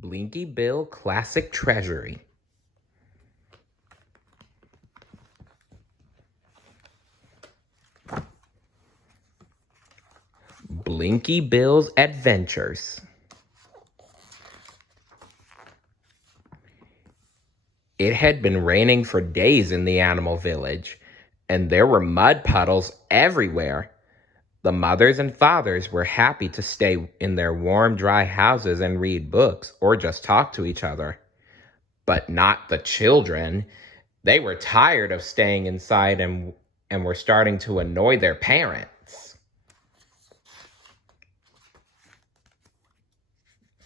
Blinky Bill Classic Treasury. Blinky Bill's Adventures. It had been raining for days in the animal village, and there were mud puddles everywhere. The mothers and fathers were happy to stay in their warm, dry houses and read books or just talk to each other. But not the children. They were tired of staying inside and were starting to annoy their parents.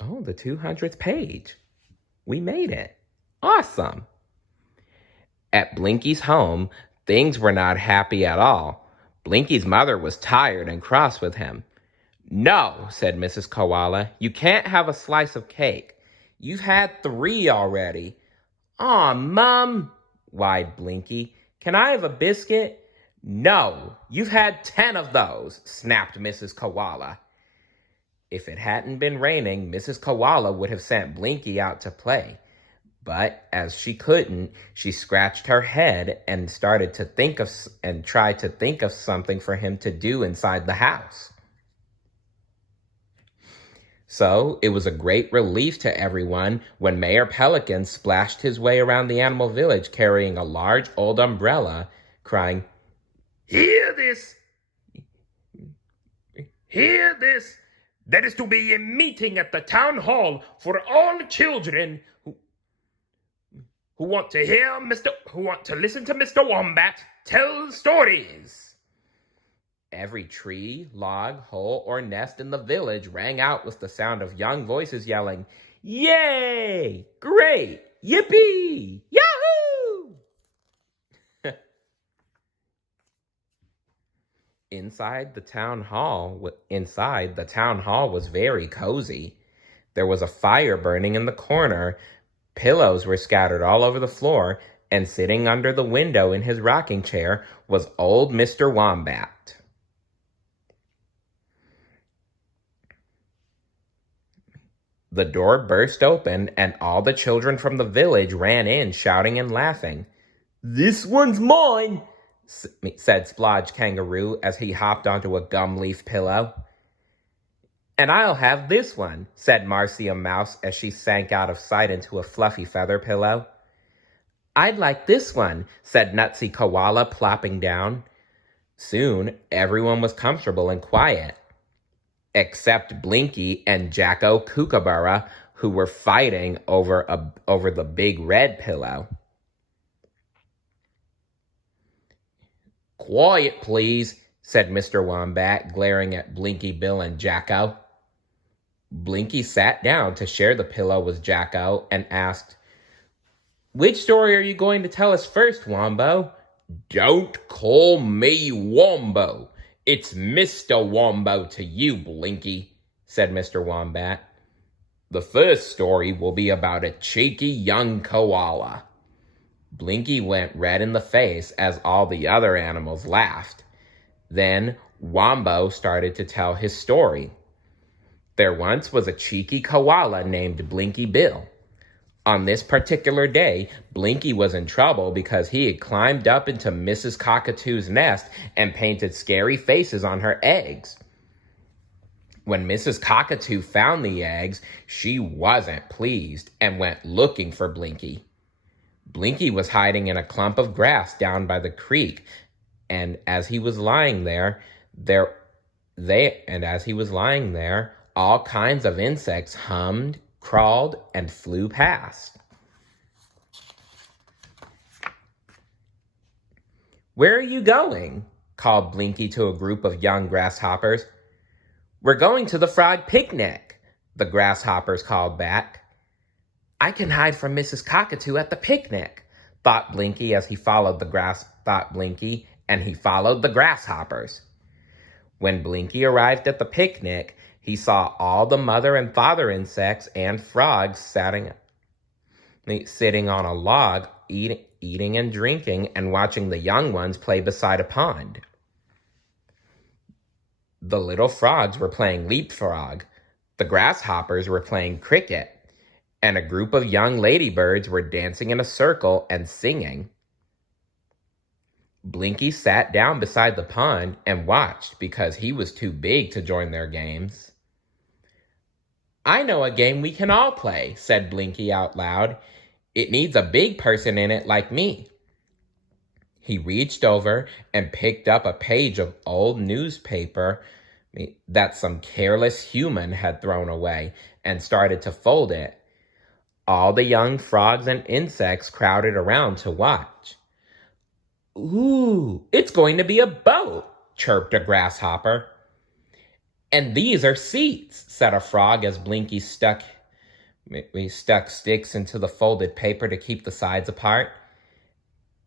Oh, the 200th page. We made it. Awesome. At Blinky's home, things were not happy at all. Blinky's mother was tired and cross with him. "No," said Mrs. Koala, "you can't have a slice of cake. You've had 3 already." "Aw, Mum," whined Blinky. "Can I have a biscuit?" "No, you've had 10 of those," snapped Mrs. Koala. If it hadn't been raining, Mrs. Koala would have sent Blinky out to play. But as she couldn't, she scratched her head and tried to think of something for him to do inside the house. So it was a great relief to everyone when Mayor Pelican splashed his way around the animal village carrying a large old umbrella, crying, Hear this! Hear this! There is to be a meeting at the town hall for all children who want to listen to Mr. Wombat tell stories." Every tree, log, hole, or nest in the village rang out with the sound of young voices yelling, "Yay! Great! Yippee! Yahoo!" Inside the town hall was very cozy. There was a fire burning in the corner. Pillows were scattered all over the floor, and sitting under the window in his rocking chair was old Mr. Wombat. The door burst open, and all the children from the village ran in, shouting and laughing. "This one's mine," said Splodge Kangaroo as he hopped onto a gum leaf pillow. "And I'll have this one," said Marcia Mouse as she sank out of sight into a fluffy feather pillow. "I'd like this one," said Nutsy Koala, plopping down. Soon, everyone was comfortable and quiet, except Blinky and Jacko Kookaburra, who were fighting over the big red pillow. "Quiet, please," said Mr. Wombat, glaring at Blinky, Bill, and Jacko. Blinky sat down to share the pillow with Jacko and asked, "Which story are you going to tell us first, Wombo?" "Don't call me Wombo. It's Mr. Wombo to you, Blinky," said Mr. Wombat. "The first story will be about a cheeky young koala." Blinky went red in the face as all the other animals laughed. Then Wombo started to tell his story. There once was a cheeky koala named Blinky Bill. On this particular day, Blinky was in trouble because he had climbed up into Mrs. Cockatoo's nest and painted scary faces on her eggs. When Mrs. Cockatoo found the eggs, she wasn't pleased and went looking for Blinky. Blinky was hiding in a clump of grass down by the creek, and as he was lying there, all kinds of insects hummed, crawled, and flew past. "Where are you going?" called Blinky to a group of young grasshoppers. "We're going to the frog picnic," the grasshoppers called back. "I can hide from Mrs. Cockatoo at the picnic," thought Blinky as he followed the grasshoppers. When Blinky arrived at the picnic, he saw all the mother and father insects and frogs sitting on a log, eating and drinking, and watching the young ones play beside a pond. The little frogs were playing leapfrog. The grasshoppers were playing cricket. and a group of young ladybirds were dancing in a circle and singing. Blinky sat down beside the pond and watched because he was too big to join their games. "I know a game we can all play," said Blinky out loud. "It needs a big person in it like me." He reached over and picked up a page of old newspaper that some careless human had thrown away and started to fold it. All the young frogs and insects crowded around to watch. "Ooh, it's going to be a boat," chirped a grasshopper. "And these are seats," said a frog as Blinky stuck sticks into the folded paper to keep the sides apart.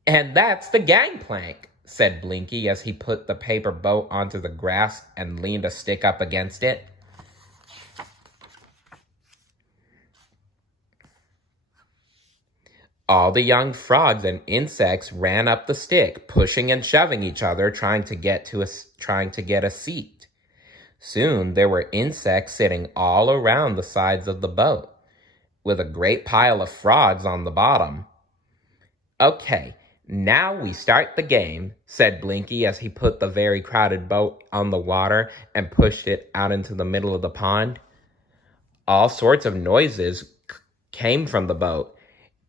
"And that's the gangplank," said Blinky as he put the paper boat onto the grass and leaned a stick up against it. All the young frogs and insects ran up the stick, pushing and shoving each other, trying to get a seat. Soon there were insects sitting all around the sides of the boat, with a great pile of frogs on the bottom. "Okay, now we start the game," said Blinky as he put the very crowded boat on the water and pushed it out into the middle of the pond. All sorts of noises came from the boat.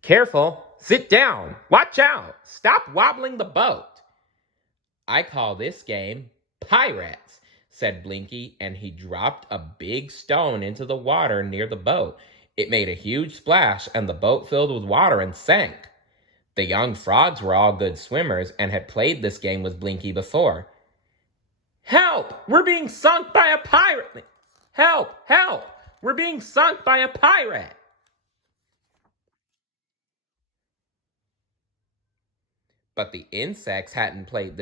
"Careful! Sit down! Watch out! Stop wobbling the boat!" "I call this game Pirates," said Blinky, and he dropped a big stone into the water near the boat. It made a huge splash, and the boat filled with water and sank. The young frogs were all good swimmers and had played this game with Blinky before. "Help! We're being sunk by a pirate! Help! Help! We're being sunk by a pirate!" But the insects hadn't played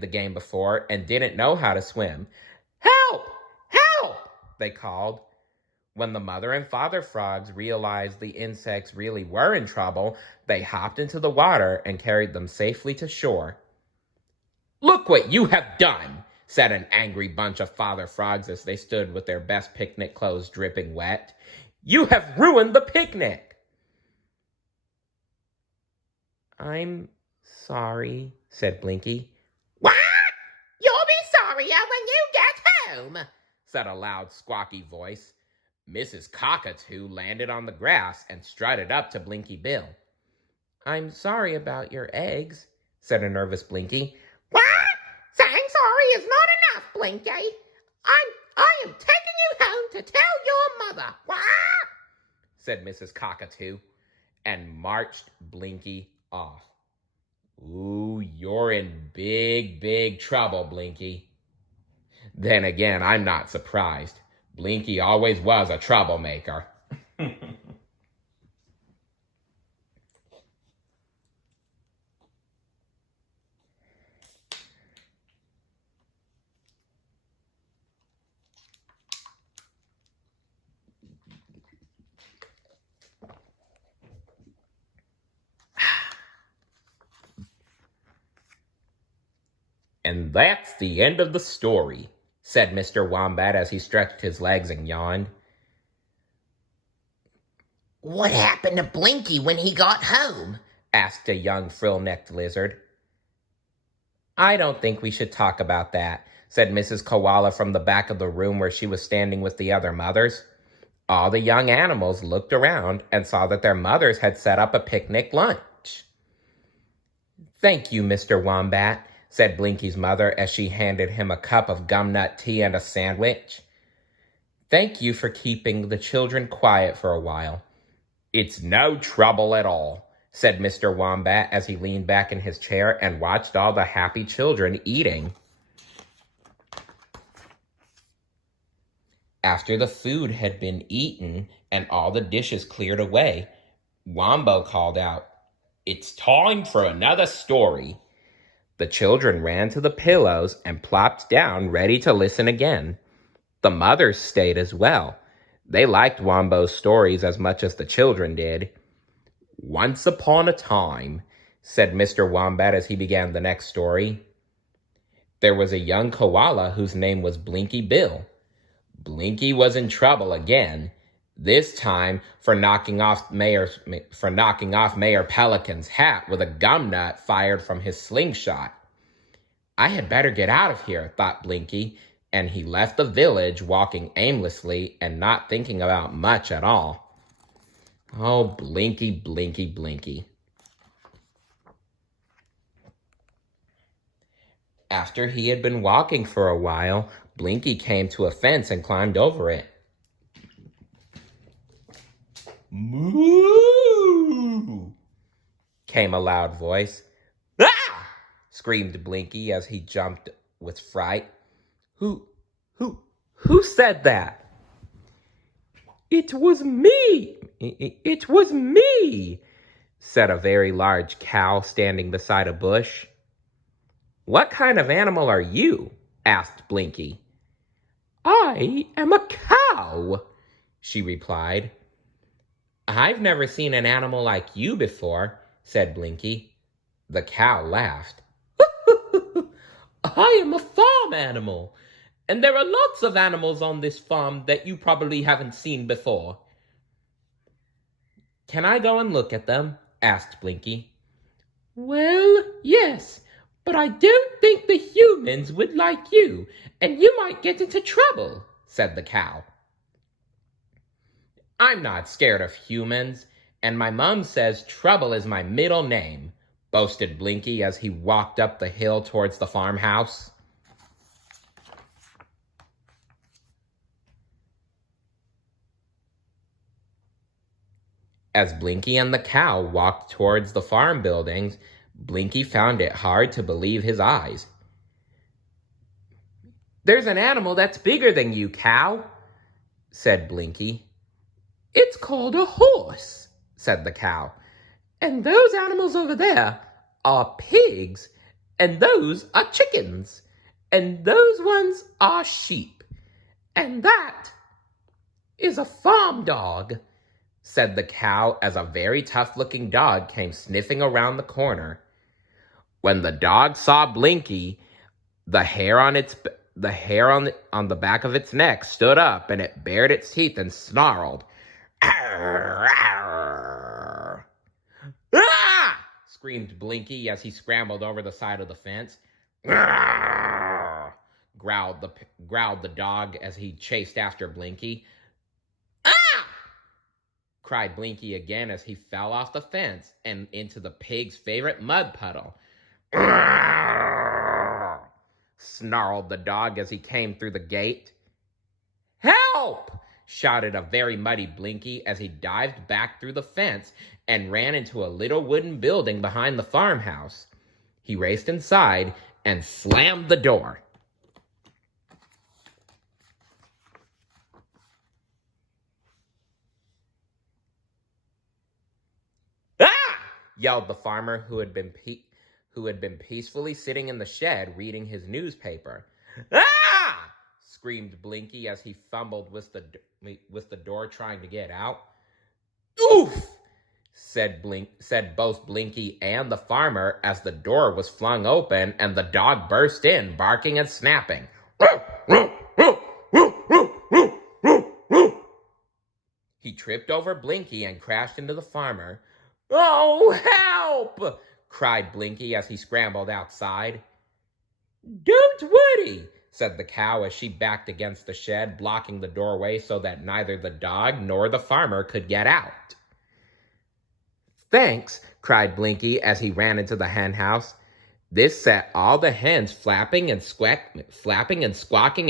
the game before and didn't know how to swim. "Help! Help!" they called. When the mother and father frogs realized the insects really were in trouble, they hopped into the water and carried them safely to shore. "Look what you have done," said an angry bunch of father frogs as they stood with their best picnic clothes dripping wet. "You have ruined the picnic." "I'm sorry," said Blinky. "What? You'll be sorrier when you get home," said a loud, squawky voice. Mrs. Cockatoo landed on the grass and strutted up to Blinky Bill. "I'm sorry about your eggs," said a nervous Blinky. "What? Saying sorry is not enough, Blinky. I am taking you home to tell your mother. What?" said Mrs. Cockatoo, and marched Blinky off. "Ooh, you're in big, big trouble, Blinky." Then again, I'm not surprised. Blinky always was a troublemaker. "And that's the end of the story," said Mr. Wombat as he stretched his legs and yawned. "What happened to Blinky when he got home?" asked a young frill-necked lizard. "I don't think we should talk about that," said Mrs. Koala from the back of the room where she was standing with the other mothers. All the young animals looked around and saw that their mothers had set up a picnic lunch. "Thank you, Mr. Wombat," said Blinky's mother as she handed him a cup of gumnut tea and a sandwich. "Thank you for keeping the children quiet for a while." "It's no trouble at all," said Mr. Wombat as he leaned back in his chair and watched all the happy children eating. After the food had been eaten and all the dishes cleared away, Wombo called out, "It's time for another story." The children ran to the pillows and plopped down ready to listen again. The mothers stayed as well. They liked Wombo's stories as much as the children did. "Once upon a time," said Mr. Wombat as he began the next story, "there was a young koala whose name was Blinky Bill. Blinky was in trouble again, this time for knocking off Mayor Pelican's hat with a gum nut fired from his slingshot. I had better get out of here, thought Blinky, and he left the village, walking aimlessly and not thinking about much at all. Oh, Blinky, Blinky, Blinky. After he had been walking for a while, Blinky came to a fence and climbed over it. "Moo!" came a loud voice. "Ah!" screamed Blinky as he jumped with fright. Who said that?" "It was me! It was me!" said a very large cow standing beside a bush. "What kind of animal are you?" asked Blinky. "I am a cow," she replied. "I've never seen an animal like you before," said Blinky. The cow laughed. "I am a farm animal, and there are lots of animals on this farm that you probably haven't seen before." "Can I go and look at them?" asked Blinky. "Well, yes, but I don't think the humans would like you, and you might get into trouble," said the cow. "I'm not scared of humans, and my mom says Trouble is my middle name," boasted Blinky as he walked up the hill towards the farmhouse. As Blinky and the cow walked towards the farm buildings, Blinky found it hard to believe his eyes. "There's an animal that's bigger than you, cow," said Blinky. "It's called a horse," said the cow. "And those animals over there are pigs, and those are chickens, and those ones are sheep, and that is a farm dog," said the cow as a very tough-looking dog came sniffing around the corner. When the dog saw Blinky, the hair on the back of its neck stood up, and it bared its teeth and snarled. "Arr, arr." "Ah!" screamed Blinky as he scrambled over the side of the fence. "Arr!" growled the dog as he chased after Blinky. "Ah!" cried Blinky again as he fell off the fence and into the pig's favorite mud puddle. "Arr!" snarled the dog as he came through the gate. "Help!" shouted a very muddy Blinky as he dived back through the fence and ran into a little wooden building behind the farmhouse. He raced inside and slammed the door. "Ah!" yelled the farmer who had been peacefully sitting in the shed reading his newspaper. "Ah!" screamed Blinky as he fumbled with the door trying to get out. "Oof!" said both Blinky and the farmer as the door was flung open and the dog burst in, barking and snapping. He tripped over Blinky and crashed into the farmer. "Oh, help!" cried Blinky as he scrambled outside. "Don't worry," said the cow as she backed against the shed, blocking the doorway so that neither the dog nor the farmer could get out. "Thanks," cried Blinky as he ran into the hen house. This set all the hens flapping and squawking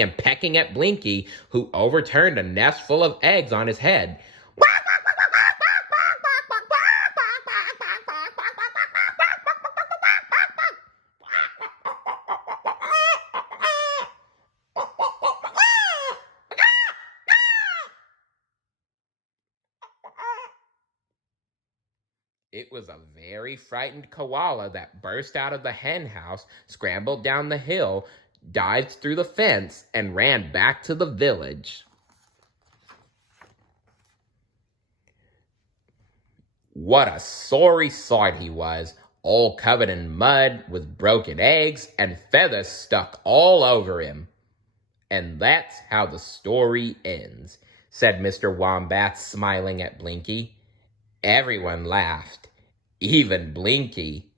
and pecking at Blinky, who overturned a nest full of eggs on his head. It was a very frightened koala that burst out of the hen house, scrambled down the hill, dived through the fence, and ran back to the village. What a sorry sight he was, all covered in mud, with broken eggs and feathers stuck all over him. And that's how the story ends. said Mr. Wombat, smiling at Blinky. Everyone laughed, even Blinky,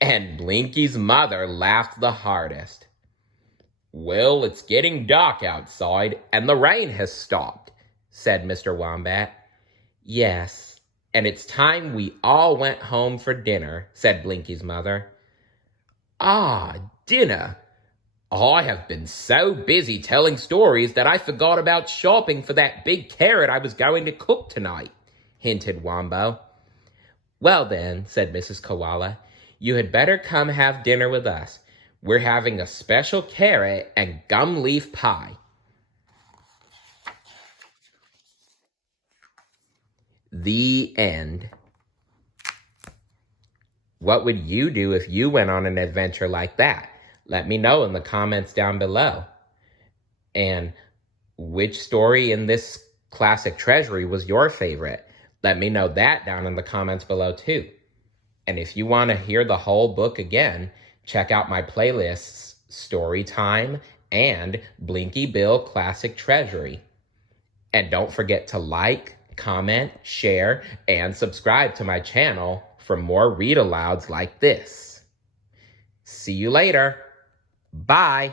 and Blinky's mother laughed the hardest. Well, it's getting dark outside, and the rain has stopped, said Mr. Wombat. Yes, and it's time we all went home for dinner, said Blinky's mother. Ah, dinner. I have been so busy telling stories that I forgot about shopping for that big carrot I was going to cook tonight, hinted Wombo. Well then, said Mrs. Koala, you had better come have dinner with us. We're having a special carrot and gum leaf pie. The end. What would you do if you went on an adventure like that? Let me know in the comments down below. And which story in this classic Treasury was your favorite? Let me know that down in the comments below too. And if you want to hear the whole book again, check out my playlists Story Time and Blinky Bill Classic Treasury. And don't forget to like, comment, share, and subscribe to my channel for more read-alouds like this. See you later. Bye.